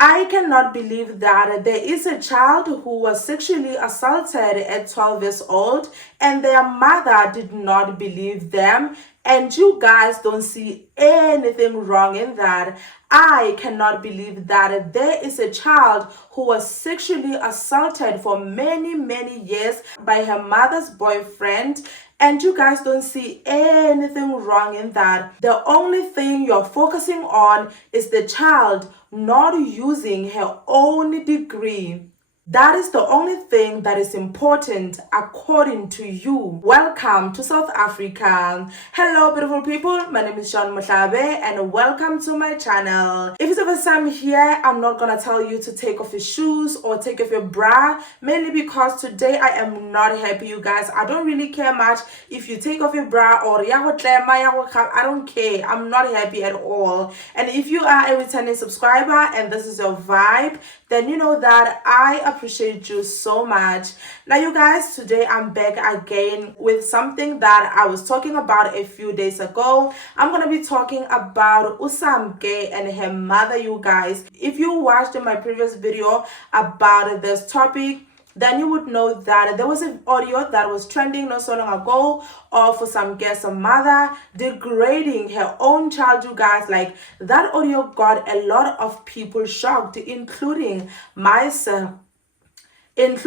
I cannot believe that there is a child who was sexually assaulted at 12 years old and their mother did not believe them. And you guys don't see anything wrong in that. I cannot believe that there is a child who was sexually assaulted for many, many years by her mother's boyfriend, and you guys don't see anything wrong in that. The only thing you're focusing on is the child not using her own degree. That is the only thing that is important according to you. Welcome to South Africa. Hello beautiful people, my name is Sean Motlabe and welcome to my channel. If it's the first time here, I'm not gonna tell you to take off your shoes or take off your bra, mainly because today I am not happy, you guys. I don't really care much if you take off your bra or I don't care. I'm not happy at all. And if you are a returning subscriber and this is your vibe, then you know that I appreciate you so much. Now you guys, today I'm back again with something that I was talking about a few days ago. I'm gonna be talking about Samke and her mother, you guys. If you watched my previous video about this topic, then you would know that there was an audio that was trending not so long ago of Samke's mother degrading her own child, you guys. Like, that audio got a lot of people shocked, including myself. If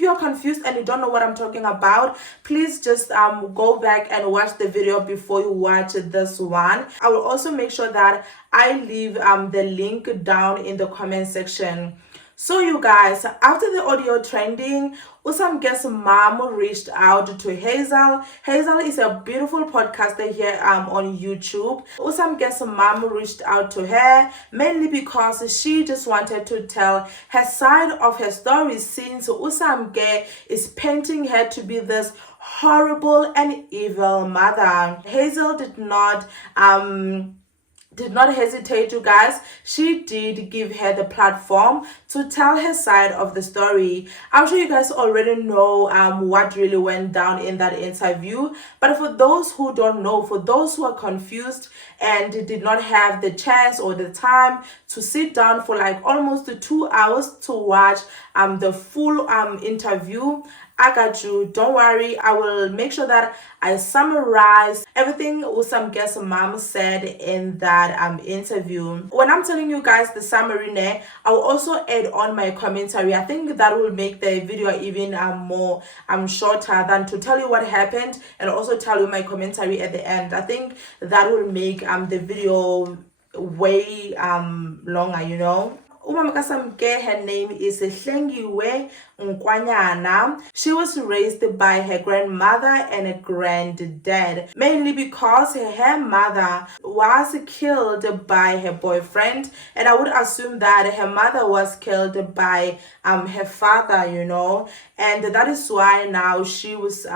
you're confused and you don't know what I'm talking about, please just go back and watch the video before you watch this one. I will also make sure that I leave the link down in the comment section. So you guys, after the audio trending, Samke's mom reached out to Hazel. Hazel is a beautiful podcaster here on YouTube. Samke's mom reached out to her mainly because she just wanted to tell her side of her story, since Samke is painting her to be this horrible and evil mother. Hazel did not hesitate, you guys. She did give her the platform to tell her side of the story. I'm sure you guys already know what really went down in that interview, but for those who don't know, for those who are confused and did not have the chance or the time to sit down for like almost 2 hours to watch the full interview, I got you. Don't worry. I will make sure that I summarize everything Samke's mom said in that interview. When I'm telling you guys the summary, I will also add on my commentary. I think that will make the video even more shorter than to tell you what happened and also tell you my commentary at the end. I think that will make the video way longer, you know. Umama kaSamke, her name is Hlengiwe Nkwanyana. She was raised by her grandmother and granddad, mainly because her mother was killed by her boyfriend, and I would assume that her mother was killed by her father, you know, and that is why now she was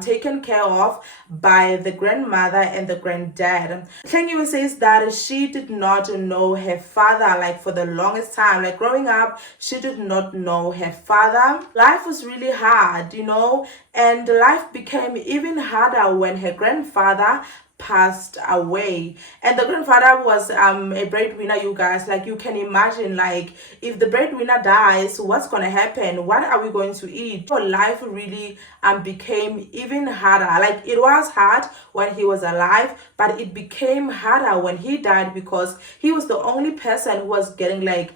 taken care of by the grandmother and the granddad. Hlengiwe says that she did not know her father, like for the longest time. Like growing up, she did not know her father. Life was really hard, you know, and life became even harder when her grandfather passed away. And the grandfather was a breadwinner, you guys. Like, you can imagine, like, if the breadwinner dies, what's gonna happen? What are we going to eat? So life really became even harder. Like, it was hard when he was alive, but it became harder when he died, because he was the only person who was getting like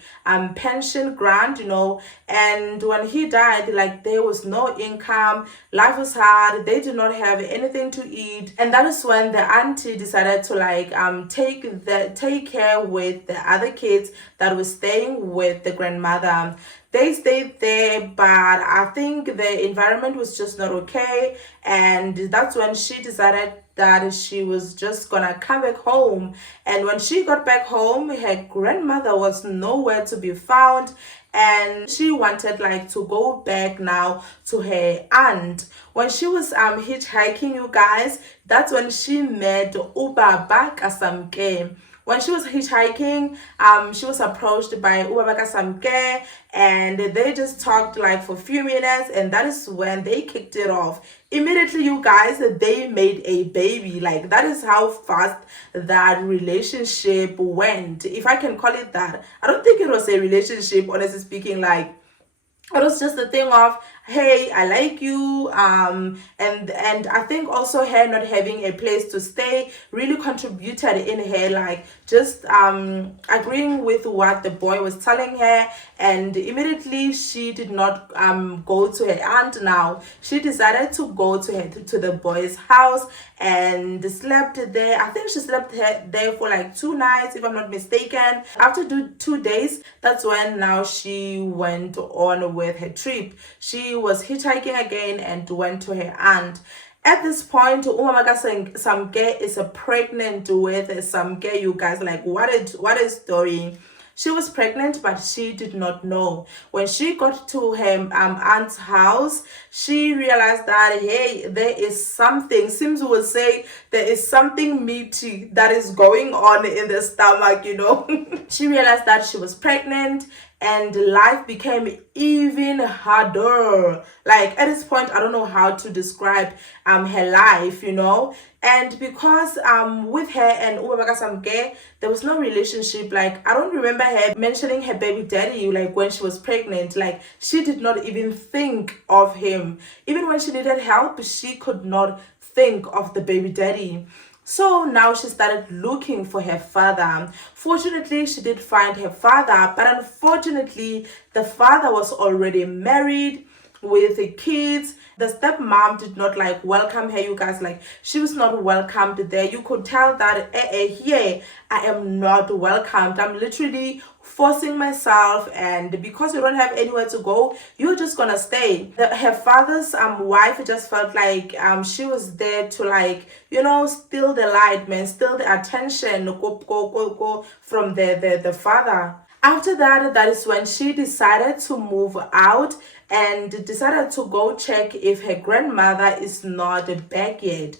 pension grant, you know. And when he died, like, there was no income, life was hard, they did not have anything to eat. And that is when the auntie decided to like take care with the other kids that were staying with the grandmother. They stayed there, but I think the environment was just not okay, and that's when she decided that she was just gonna come back home. And when she got back home, her grandmother was nowhere to be found, and she wanted like to go back now to her aunt. When she was hitchhiking, you guys, that's when she met Ubaba kaSamke. When she was hitchhiking, she was approached by ubaba Samke, and they just talked like for a few minutes, and that is when they kicked it off. Immediately, you guys, they made a baby. Like, that is how fast that relationship went, if I can call it that. I don't think it was a relationship, honestly speaking. Like, it was just the thing of, hey, I like you, and I think also her not having a place to stay really contributed in her, like, just agreeing with what the boy was telling her. And immediately she did not go to her aunt. Now she decided to go to the boy's house and slept there. I think she slept there for like 2 nights, if I'm not mistaken. After 2 days, that's when now she went on with her trip. She was hitchhiking again and went to her aunt. At this point, umama Samke is pregnant with Samke, you guys. Like, what a story. She was pregnant, but she did not know. When she got to her aunt's house, she realized that, hey, there is something. Sims will say there is something meaty that is going on in the stomach, you know. She realized that she was pregnant, and life became even harder. Like, at this point, I don't know how to describe her life, you know. And because with her and ubaba Samke, there was no relationship. Like, I don't remember her mentioning her baby daddy, like, when she was pregnant. Like, she did not even think of him. Even when she needed help, she could not think of the baby daddy. So now she started looking for her father. Fortunately, she did find her father, but unfortunately, the father was already married with the kids. The stepmom did not like welcome her, you guys. Like, she was not welcomed there. You could tell that here I am not welcomed. I'm literally forcing myself, and because you don't have anywhere to go, you're just gonna stay. Her father's wife just felt like she was there to, like, you know, steal the light, man, steal the attention from the father. After that, that is when she decided to move out and decided to go check if her grandmother is not back yet.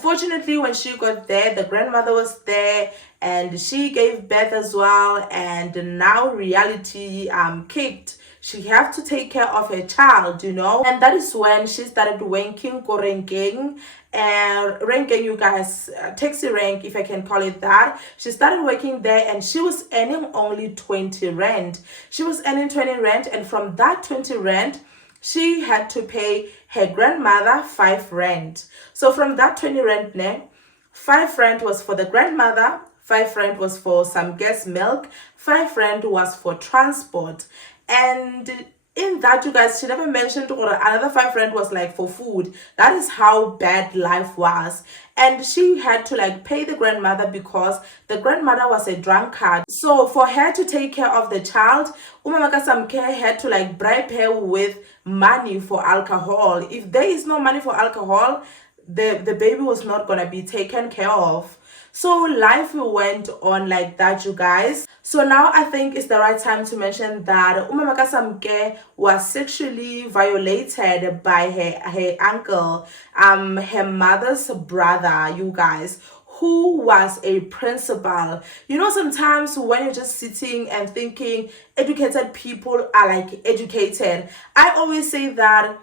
Fortunately, when she got there, the grandmother was there and she gave birth as well. And now reality kicked. She have to take care of her child, you know. And that is when she started wanking korenking. And ranking, you guys, taxi rank, if I can call it that. She started working there and she was earning only 20 rand. She was earning 20 rand, and from that 20 rand, she had to pay her grandmother 5 rand. So from that 20 rand, 5 rand was for the grandmother, 5 rand was for some gas milk, 5 rand was for transport. And in that, you guys, she never mentioned, or another 5 rand was like for food. That is how bad life was. And she had to like pay the grandmother because the grandmother was a drunkard. So for her to take care of the child, umama Samke had to like bribe her with money for alcohol. If there is no money for alcohol, the baby was not gonna be taken care of. So life went on like that, you guys. So now I think it's the right time to mention that umama Samke was sexually violated by her uncle, her mother's brother, you guys, who was a principal. You know, sometimes when you're just sitting and thinking educated people are like educated, I always say that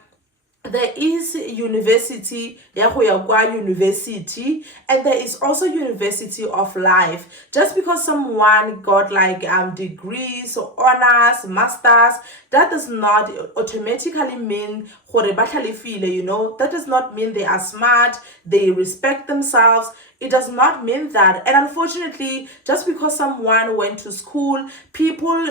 there is university university, and there is also university of life. Just because someone got like degrees or honors, masters, that does not automatically mean you know. That does not mean they are smart, they respect themselves. It does not mean that. And unfortunately, just because someone went to school, people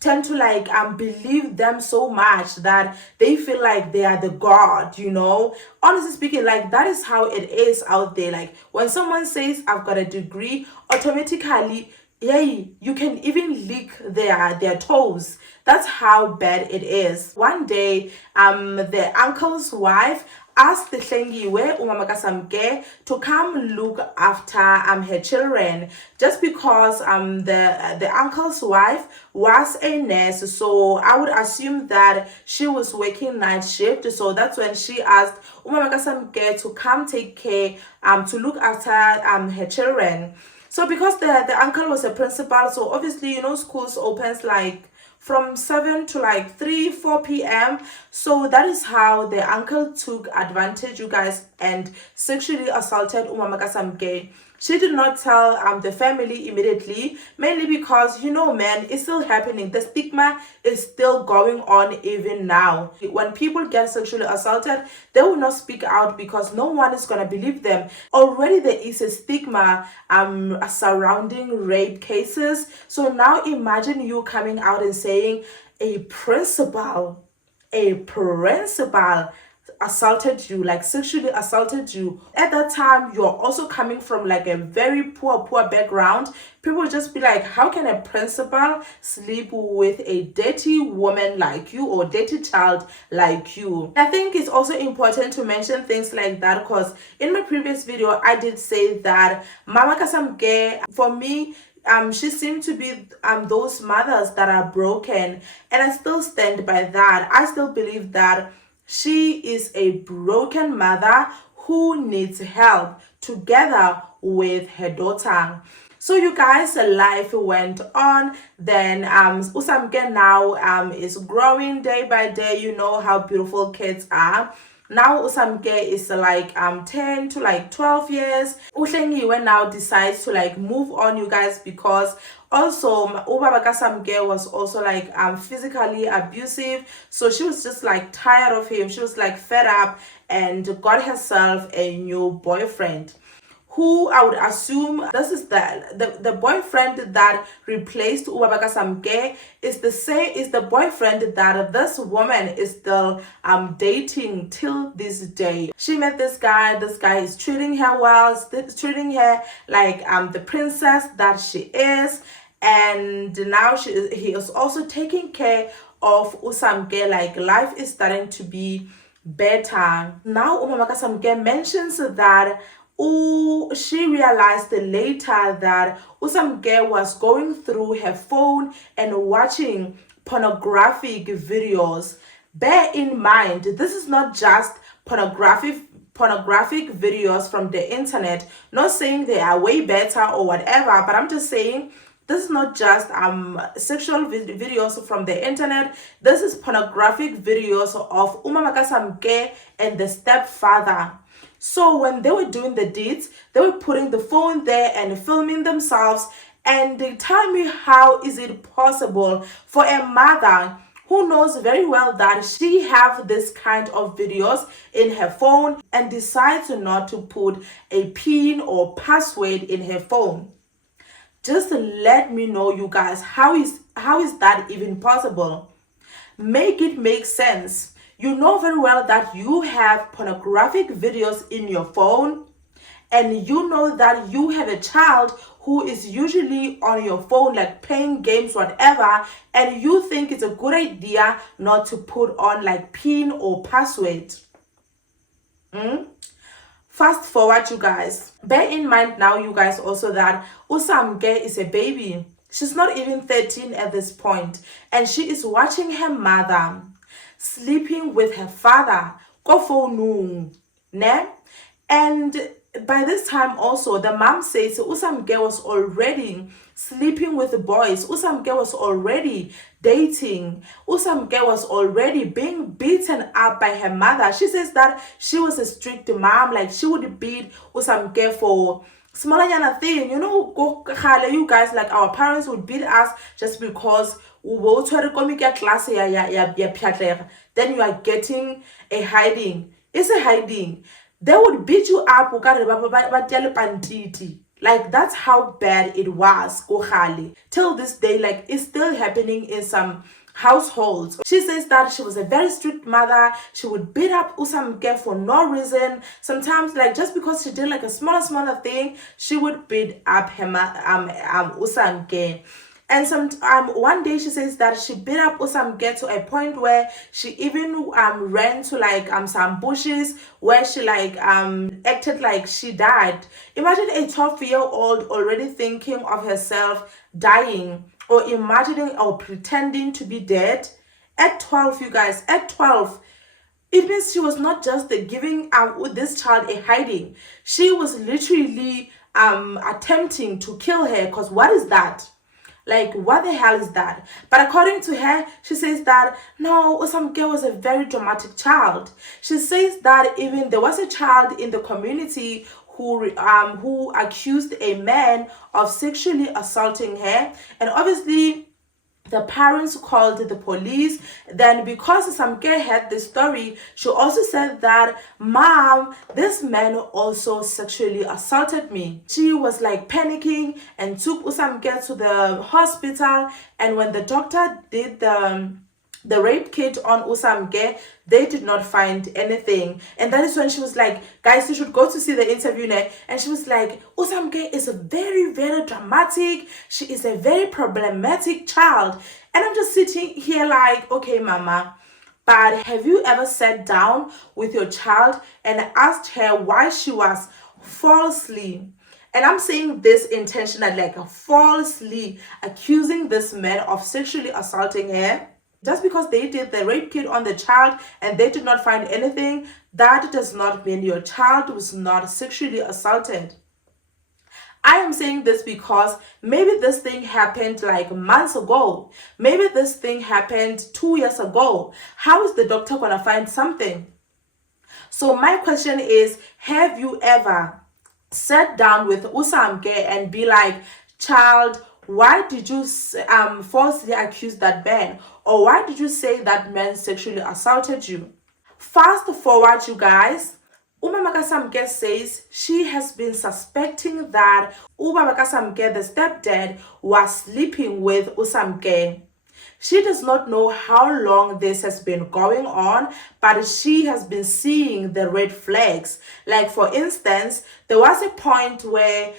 tend to like believe them so much that they feel like they are the god, you know. Honestly speaking, like, that is how it is out there. Like, when someone says I've got a degree, automatically, yay, you can even lick their toes. That's how bad it is. One day the uncle's wife asked the Hlengiwe umama Samke to come look after her children, just because the uncle's wife was a nurse. So I would assume that she was working night shift. So that's when she asked umama Samke to come take care to look after her children. So because the uncle was a principal, so obviously, schools opens like from 7 to like 3 4 p.m. So that is how the uncle took advantage, you guys, and sexually assaulted umama Samke. She did not tell the family immediately, mainly because, man, it's still happening. The stigma is still going on even now. When people get sexually assaulted, they will not speak out because no one is gonna believe them. Already there is a stigma surrounding rape cases. So now imagine you coming out and saying a principal assaulted you, like sexually assaulted you. At that time, you're also coming from like a very poor background. People will just be like, how can a principal sleep with a dirty woman like you or dirty child like you? I think it's also important to mention things like that because in my previous video I did say that Mama Kasamke, for me, she seemed to be those mothers that are broken, and I still stand by that. I still believe that she is a broken mother who needs help together with her daughter. So you guys, life went on. Then Usamke now is growing day by day. You know how beautiful kids are. Now Usamke is like 10 to like 12 years. Uhlengiwe now decides to like move on, you guys, because also ubaba Samke was also like physically abusive. So she was just like tired of him. She was like fed up and got herself a new boyfriend, who I would assume this is the boyfriend that replaced Ubaba Samke is the boyfriend that this woman is still dating till this day. She met this guy is treating her well, treating her like the princess that she is, and now he is also taking care of Usamke. Like life is starting to be better. Now Umama Samke mentions that she realized later that Usamke was going through her phone and watching pornographic videos. Bear in mind, this is not just pornographic videos from the internet. Not saying they are way better or whatever, but I'm just saying this is not just sexual videos from the internet. This is pornographic videos of Umama Samke and the stepfather. So when they were doing the deeds, they were putting the phone there and filming themselves. And they tell me, how is it possible for a mother who knows very well that she have this kind of videos in her phone and decides not to put a pin or password in her phone? Just let me know, you guys, how is that even possible? Make it make sense. You know very well that you have pornographic videos in your phone, and you know that you have a child who is usually on your phone, like playing games, whatever, and you think it's a good idea not to put on like pin or password. Fast forward, you guys. Bear in mind now, you guys, also that Usamke is a baby. She's not even 13 at this point, and she is watching her mother sleeping with her father. Go phone, ne? And by this time also, the mom says Usamke was already sleeping with the boys. Usamke was already dating. Usamke was already being beaten up by her mother. She says that she was a strict mom, like she would beat Usamke for smaller thing. You know, you guys, like our parents would beat us just because then you are getting a hiding. It's a hiding. They would beat you up. Like that's how bad it was. Till this day, like it's still happening in some households. She says that she was a very strict mother. She would beat up Usamke for no reason. Sometimes, like just because she did like a smaller thing, she would beat up her Usamke. And one day she says that she beat up Usamke to a point where she even ran to like some bushes where she like acted like she died. Imagine a 12-year-old already thinking of herself dying, or imagining or pretending to be dead at 12, you guys. At 12, it means she was not just giving this child a hiding. She was literally attempting to kill her, because what is that? Like, what the hell is that? But according to her, she says that no, Samke was a very dramatic child. She says that even there was a child in the community who accused a man of sexually assaulting her, and obviously the parents called the police. Then because Samke had this story, she also said that, Mom, this man also sexually assaulted me. She was like panicking and took Samke to the hospital, and when the doctor did the rape kit on Usamke, they did not find anything. And that is when she was like, guys, you should go to see the interview now. And she was like, Usamke is a very, very dramatic, she is a very problematic child. And I'm just sitting here like, okay, mama, but have you ever sat down with your child and asked her why she was falsely, and I'm saying this intentionally, like falsely accusing this man of sexually assaulting her? Just because they did the rape kit on the child and they did not find anything, that does not mean your child was not sexually assaulted. I am saying this because maybe this thing happened like months ago. Maybe this thing happened 2 years ago. How is the doctor going to find something? So my question is, have you ever sat down with Usamke and be like, child, why did you falsely accuse that man? Or why did you say that man sexually assaulted you? Fast forward, you guys. Umama Samke says she has been suspecting that Ubaba Samke, the stepdad, was sleeping with Usamke. She does not know how long this has been going on, but she has been seeing the red flags. Like, for instance, there was a point where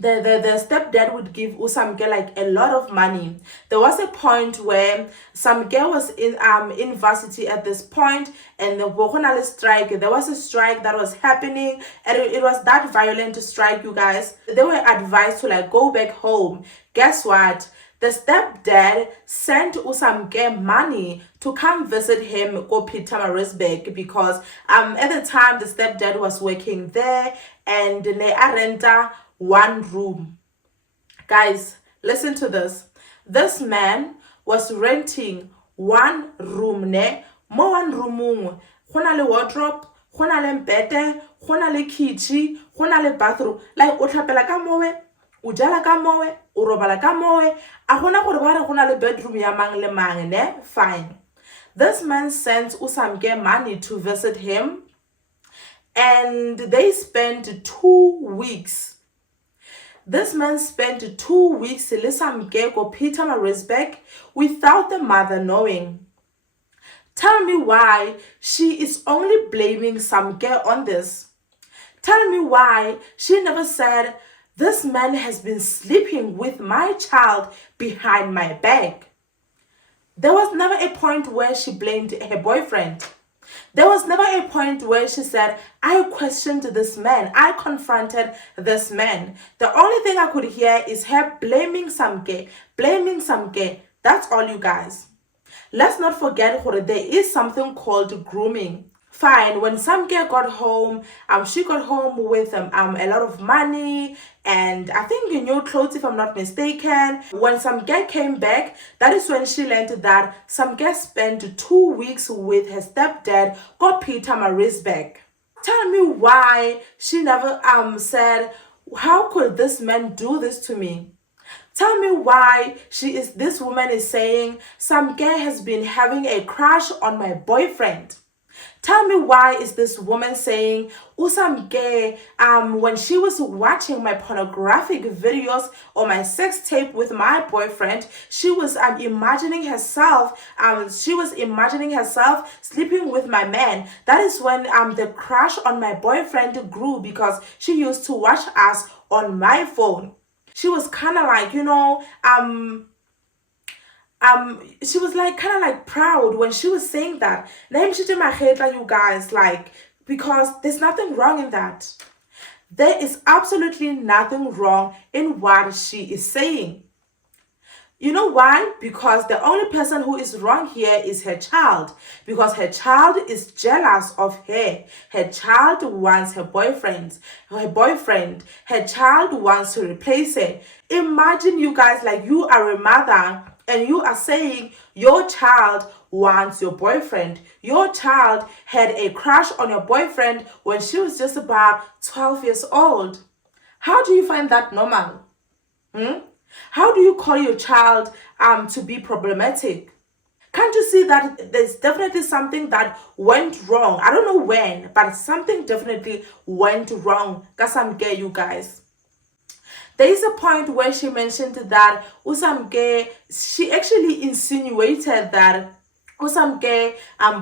the stepdad would give Usamke like a lot of money. There was a point where Samke was in varsity at this point, and the Bohonale strike, there was a strike that was happening, and it was that violent strike, you guys. They were advised to like go back home. Guess what? The stepdad sent Usamke money to come visit him go Pietermaritzburg, because at the time the stepdad was working there, and they renta one room. Guys, listen to this. This man was renting one room ne. Mo one room go na le wardrobe, go na le mpete, go na le kitchen, go na le bathroom. Like, o tlhapela ka mowe, o jala ka mowe, o robala ka mowe. A gona gore ba re go na le bedroom ya mang le mang ne. Fine. This man sent Usamke money to visit him, and they spent 2 weeks. This man spent 2 weeks in Samke go Pietermaritzburg without the mother knowing. Tell me why she is only blaming Samke on this. Tell me why she never said, this man has been sleeping with my child behind my back. There was never a point where she blamed her boyfriend. There was never a point where she said, I questioned this man, I confronted this man. The only thing I could hear is her blaming Samke, blaming Samke. That's all, you guys. Let's not forget that there is something called grooming. Fine, when Samke got home, she got home with a lot of money and I think new clothes, if I'm not mistaken. When Samke came back, that is when she learned that Samke spent 2 weeks with her stepdad, got Pietermaritzburg. Tell me why she never said, how could this man do this to me? Tell me why this woman is saying, Samke has been having a crush on my boyfriend. Tell me why is this woman saying, Usamke, when she was watching my pornographic videos or my sex tape with my boyfriend, she was imagining herself, sleeping with my man. That is when the crush on my boyfriend grew, because she used to watch us on my phone. She was kind of like, she was like kind of like proud when she was saying that. Name she did my head like, you guys, like, because there's nothing wrong in that. There is absolutely nothing wrong in what she is saying. You know why? Because the only person who is wrong here is her child. Because her child is jealous of her. Her child wants her boyfriend. Her child wants to replace her. Imagine you guys, like, you are a mother and you are saying your child wants your boyfriend. Your child had a crush on your boyfriend when she was just about 12 years old. How do you find that normal? How do you call your child to be problematic? Can't you see that there's definitely something that went wrong? I don't know when, but something definitely went wrong. Kasamke, you guys. There is a point where she mentioned that Usamke, she actually insinuated that Usamke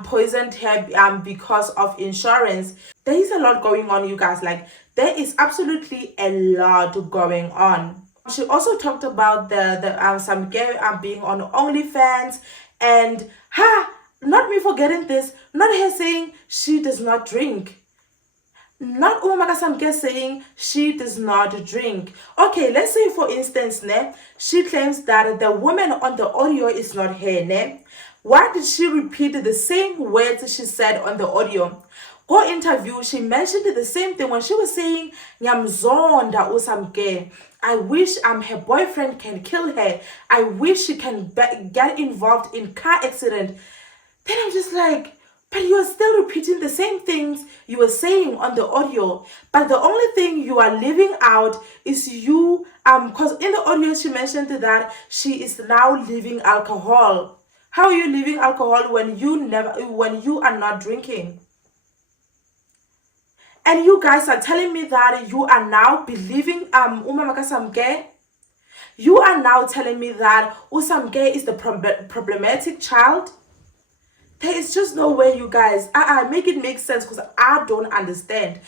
poisoned her because of insurance. There is a lot going on, you guys. Like, there is absolutely a lot going on. She also talked about the Samke being on OnlyFans, and not me forgetting this, not her saying she does not drink. Not Umamaka Samke saying she does not drink. Okay, let's say for instance, she claims that the woman on the audio is not her, Why did she repeat the same words she said on the audio? Go interview, she mentioned the same thing when she was saying, Nyamzonda Usamke. I wish her boyfriend can kill her. I wish she can get involved in car accident. Then I'm just like, but you are still repeating the same things you were saying on the audio. But the only thing you are leaving out is you, because in the audio she mentioned that she is now leaving alcohol. How are you leaving alcohol when you are not drinking? And you guys are telling me that you are now believing Umamaka Samke. You are now telling me that Usamke is the problematic child. There is just no way, you guys. Make it make sense, because I don't understand.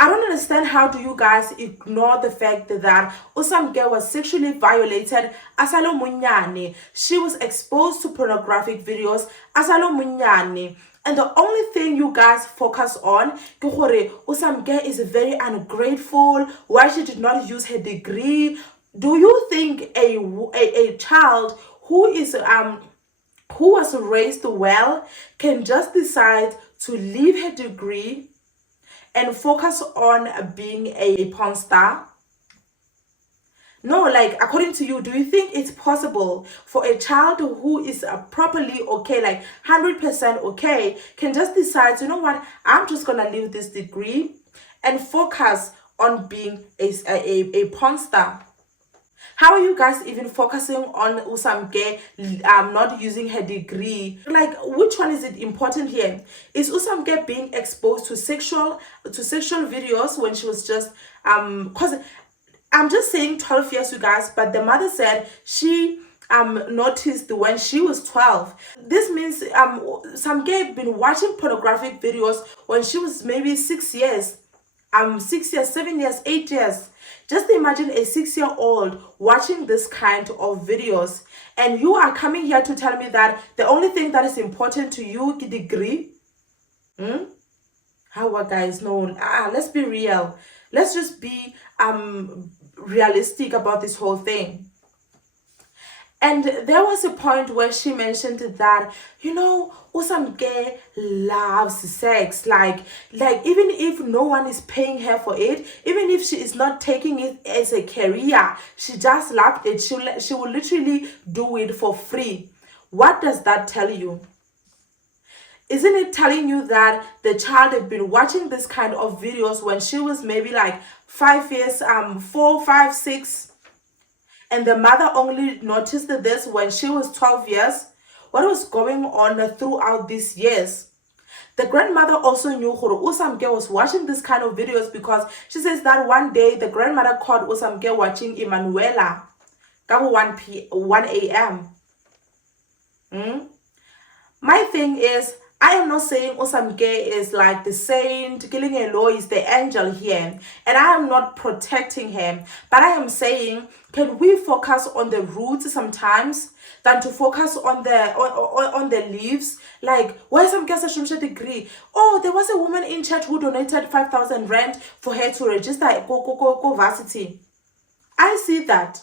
I don't understand how do you guys ignore the fact that Usamke was sexually violated asalo munyani. She was exposed to pornographic videos asalo munyani. And the only thing you guys focus on, Usamke is very ungrateful, why she did not use her degree. Do you think a child who was raised well can just decide to leave her degree and focus on being a porn star? No, like, according to you, do you think it's possible for a child who is properly okay, like 100% okay, can just decide, you know what, I'm just gonna leave this degree and focus on being a porn star? How are you guys even focusing on Usamke not using her degree? Like, which one is it important here? Is Usamke being exposed to sexual videos when she was just cause I'm just saying 12 years, you guys, but the mother said she noticed when she was 12. This means Samke been watching pornographic videos when she was maybe 6 years. 6 years, 7 years, 8 years. Just imagine a 6-year-old watching this kind of videos, and you are coming here to tell me that the only thing that is important to you is degree. How are guys? No, let's be real. Let's just be realistic about this whole thing. And there was a point where she mentioned that, Usamke loves sex. Like even if no one is paying her for it, even if she is not taking it as a career, she just loved it. She will literally do it for free. What does that tell you? Isn't it telling you that the child had been watching this kind of videos when she was maybe like 5 years, 4, 5, 6? And the mother only noticed this when she was 12 years. What was going on throughout these years? The grandmother also knew Usamke was watching this kind of videos, because she says that one day the grandmother caught Usamke watching Emanuela at 1 a.m. My thing is, I am not saying Samke is like the saint, killing a law is the angel here, and I am not protecting him, but I am saying, can we focus on the roots sometimes than to focus on the leaves? Like, where's Samke's Shumsha degree? Oh, there was a woman in church who donated 5,000 rand for her to register go varsity. I see that.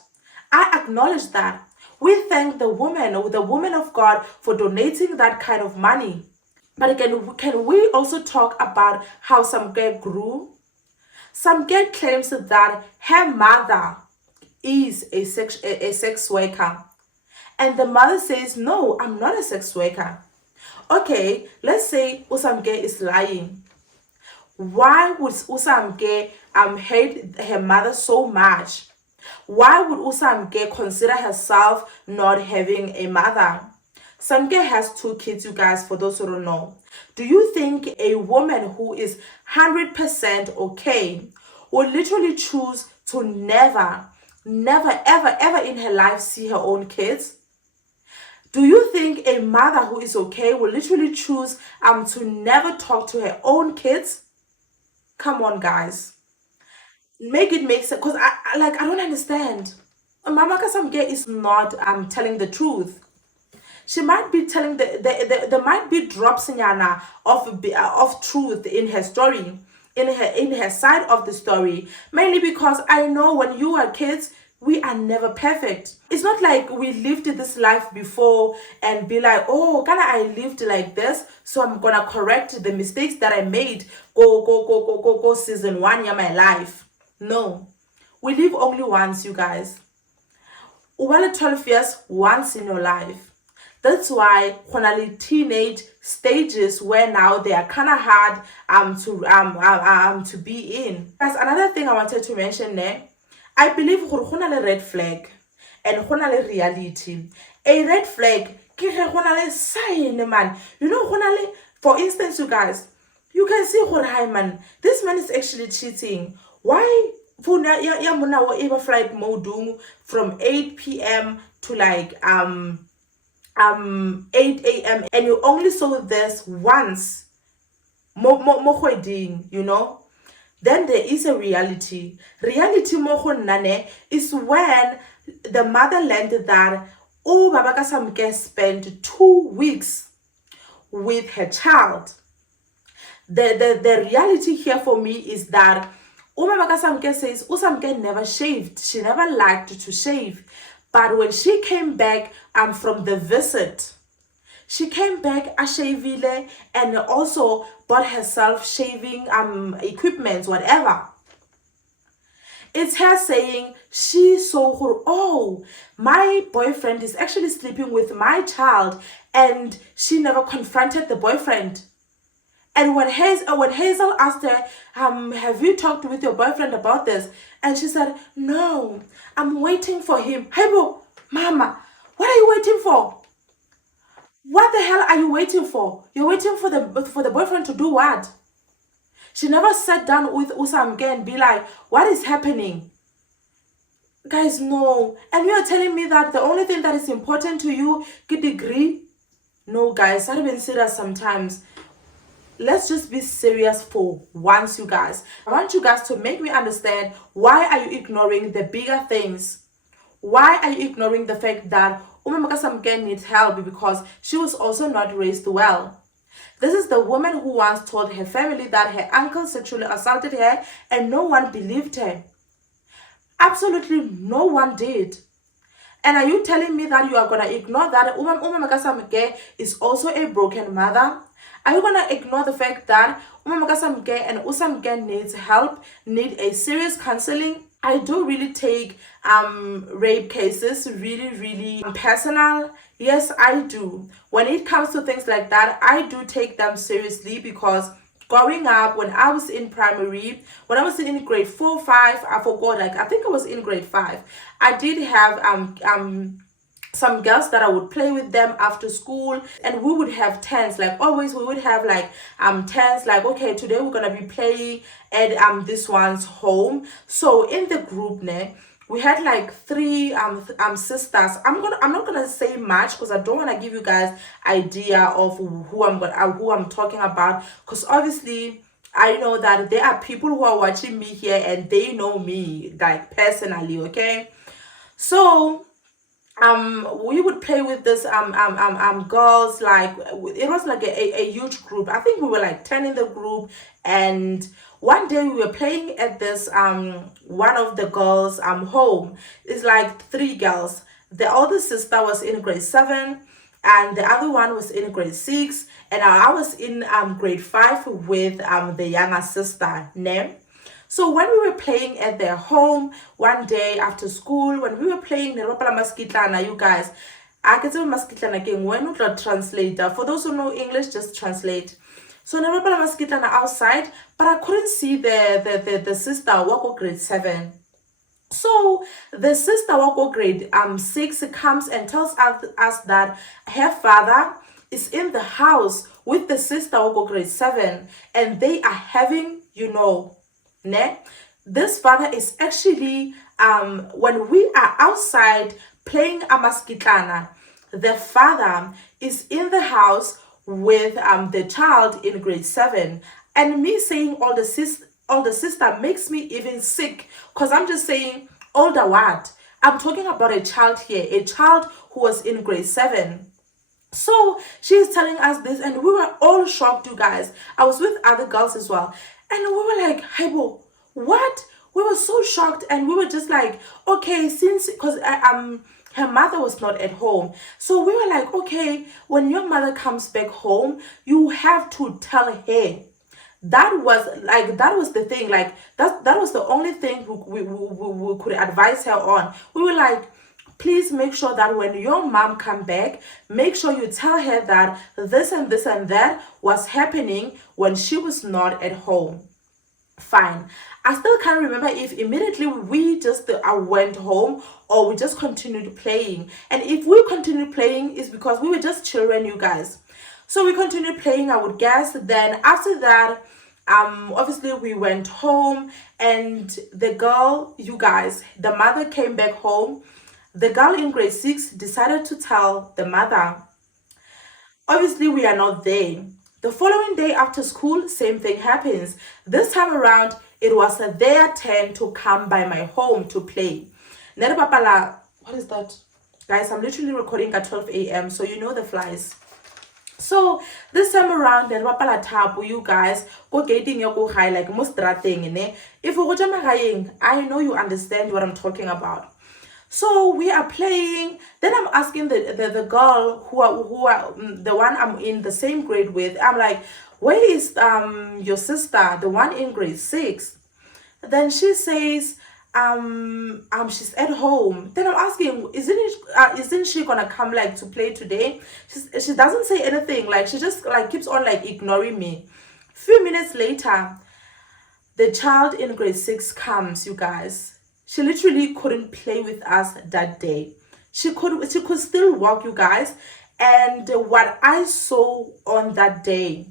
I acknowledge that. We thank the woman or the woman of God for donating that kind of money. But again, can we also talk about how Samke grew? Samke claims that her mother is a sex worker. And the mother says, no, I'm not a sex worker. Okay, let's say Usamke is lying. Why would Usamke hate her mother so much? Why would Usamke consider herself not having a mother? Samke has 2 kids, you guys, for those who don't know. Do you think a woman who is 100% okay will literally choose to never, ever, ever in her life see her own kids? Do you think a mother who is okay will literally choose to never talk to her own kids? Come on, guys. Make it make sense. Because I don't understand. Mama Kasamge is not telling the truth. She might be telling there might be drops in yana of truth in her story, in her side of the story, mainly because I know when you are kids, we are never perfect. It's not like we lived this life before and be like, oh, Ghana, I lived like this, so I'm gonna correct the mistakes that I made. Go season 1 of my life. No, we live only once, you guys. Well, 12 years once in your life. That's why when teenage stages where now they are kind of hard to be in. That's another thing I wanted to mention there. I believe go na le red flag and go na le reality. A red flag ke ge go na le sign, man. You know, go na le, for instance, you guys, you can see gore hi man, this man is actually cheating. Why? Ya mona wo eba flight mode from 8 p.m. to like 8 a.m. and you only saw this once, you know. Then there is a reality. Reality mo nane is when the mother learned that Baba Samke spent 2 weeks with her child. The reality here for me is that Baba Samke says Usamke never shaved. She never liked to shave. But when she came back from the visit, she came back a shavile and also bought herself shaving equipment, whatever. It's her saying she saw her, oh, my boyfriend is actually sleeping with my child, and she never confronted the boyfriend. And when Hazel asked her, have you talked with your boyfriend about this? And she said, no, I'm waiting for him. Hey, bo, mama, what are you waiting for? What the hell are you waiting for? You're waiting for the boyfriend to do what? She never sat down with Usamke and be like, what is happening? Guys, no. And you are telling me that the only thing that is important to you, get degree? No, guys, I've been serious sometimes. Let's just be serious for once, you guys. I want you guys to make me understand, why are you ignoring the bigger things? Why are you ignoring the fact that Umamaka Samke needs help because she was also not raised well? This is the woman who once told her family that her uncle sexually assaulted her and no one believed her. Absolutely no one did. And are you telling me that you are going to ignore that Umamaka Samke is also a broken mother? Are you going to ignore the fact that Umamaka Samke and Usamke needs help, need a serious counseling? I do really take rape cases really personal. Yes, I do. When it comes to things like that, I do take them seriously because growing up, when I was in primary, when I was in grade 4, 5, I forgot, like I think I was in grade 5, I did have some girls that I would play with them after school, and we would have tents. Like always, we would have like tents, like, okay, today we're gonna be playing at this one's home. So in the group we had like 3 sisters. I'm not gonna say much because I don't want to give you guys idea of who I'm talking about, because obviously I know that there are people who are watching me here and they know me like personally, okay? So we would play with this girls, like it was like a huge group. I think we were like 10 in the group, and one day we were playing at this one of the girls home. It's like 3 girls. The older sister was in grade 7, and the other one was in grade 6, and I was in grade 5 with the younger sister, ne? So when we were playing at their home one day after school, when we were playing the ropala maskitlana, you guys, I can say maskitlana king when we translator. For those who know English, just translate. So the ropala maskitlana outside, but I couldn't see the sister walk grade 7. So the sister wako grade 6 comes and tells us that her father is in the house with the sister wako grade 7, and they are having, ne? This father is actually when we are outside playing amaskitlana, the father is in the house with the child in grade 7, and me saying all the sister makes me even sick, because I'm just saying older what? I'm talking about a child here, a child who was in grade 7. So she's telling us this, and we were all shocked, you guys. I was with other girls as well, and we were like, Haibo, what? We were so shocked, and we were just like, okay, since, because her mother was not at home, so we were like, okay, when your mother comes back home, you have to tell her. That was the thing, like that was the only thing we could advise her on. We were like, please make sure that when your mom come back, make sure you tell her that this and this and that was happening when she was not at home. Fine. I still can't remember if immediately we just went home or we just continued playing. And if we continued playing, it's because we were just children, you guys. So we continued playing, I would guess. Then after that, obviously we went home, and the girl, you guys, the mother came back home. The girl in grade 6 decided to tell the mother. Obviously, we are not there. The following day after school, same thing happens. This time around, it was their turn to come by my home to play. Nere papala, what is that? Guys, I'm literally recording at 12 a.m., so you know the flies. So this time around, nere papala tapu, you guys, go gating yo go high like most thing, ne? If you go I know you understand what I'm talking about. So we are playing. Then I'm asking the girl who the one I'm in the same grade with. I'm like, where is your sister, the one in grade 6? Then she says she's at home. Then I'm asking, isn't she gonna come like to play today? She doesn't say anything. Like she just like keeps on like ignoring me. Few minutes later, the child in grade 6 comes, you guys. She literally couldn't play with us that day. She could still walk, you guys. And what I saw on that day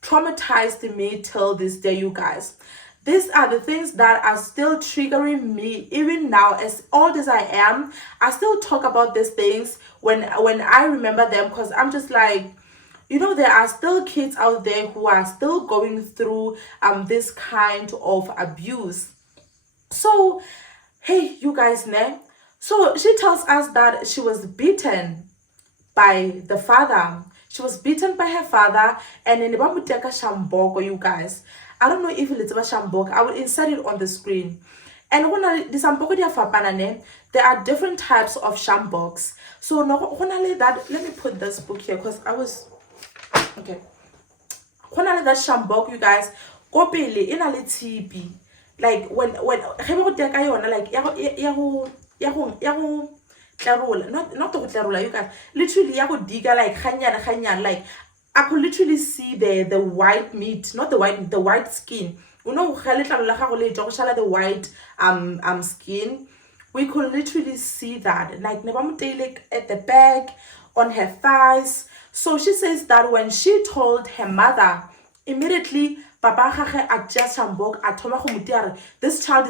traumatized me till this day, you guys. These are the things that are still triggering me even now. As old as I am, I still talk about these things when I remember them, because I'm just like, there are still kids out there who are still going through this kind of abuse. So hey, you guys, ne? So she tells us that she was beaten by the father. She was beaten by her father, and in the Bamuteka Shamboko, you guys. I don't know if it's about Shambok. I will insert it on the screen. And when the Shamboko dia fapanane, there are different types of Shamboks. So no, that, let me put this book here because I was okay. That Shambok, you guys, go pele in a TB. Like when like not to tlarola, you guys, literally diga like khanyana, like I could literally see the white meat, not the white skin. The white skin. We could literally see that, like at the back, on her thighs. So she says that when she told her mother, immediately Papa adjust Shambok at this child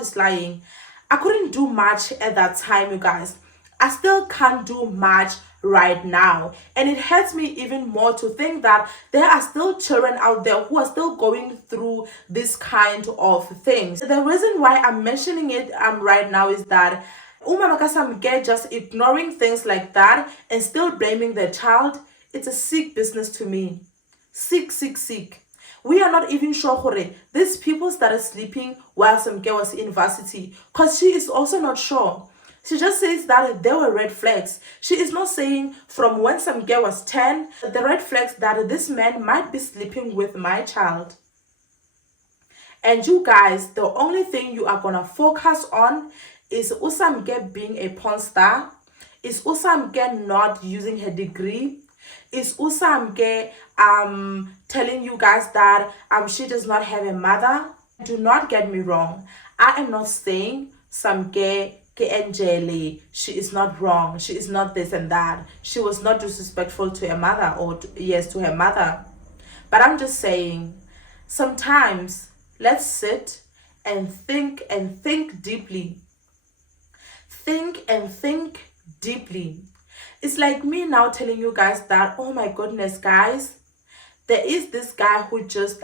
is lying. I couldn't do much at that time, you guys. I still can't do much right now. And it hurts me even more to think that there are still children out there who are still going through this kind of things. The reason why I'm mentioning it right now is that Samke just ignoring things like that and still blaming the child, it's a sick business to me. Sick. We are not even sure who these people started sleeping while Samke was in varsity, because she is also not sure. She just says that there were red flags. She is not saying from when Samke was 10, the red flags that this man might be sleeping with my child. And you guys, the only thing you are gonna focus on is Usamke being a porn star, is Usamke not using her degree, is Usamke telling you guys that she does not have a mother. Do not get me wrong. I am not saying Samke Angeli, she is not wrong, she is not this and that, she was not disrespectful to her mother, or to her mother. But I'm just saying, sometimes let's sit and think deeply. Think and think deeply. It's like me now telling you guys that, oh my goodness, guys, there is this guy who just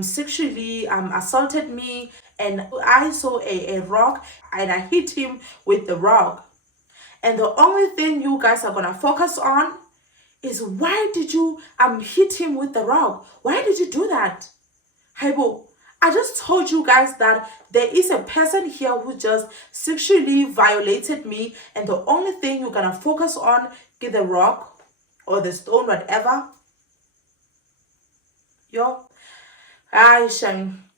sexually assaulted me, and I saw a rock and I hit him with the rock. And the only thing you guys are gonna focus on is, why did you hit him with the rock? Why did you do that? Haibo, I just told you guys that there is a person here who just sexually violated me, and the only thing you're gonna focus on is the rock or the stone, whatever. Yo,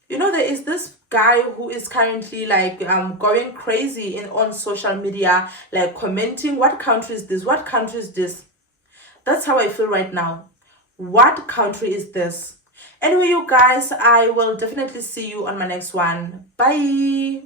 you know, there is this guy who is currently like going crazy on social media, like commenting, what country is this, what country is this? That's how I feel right now. What country is this? Anyway, you guys, I will definitely see you on my next one. Bye.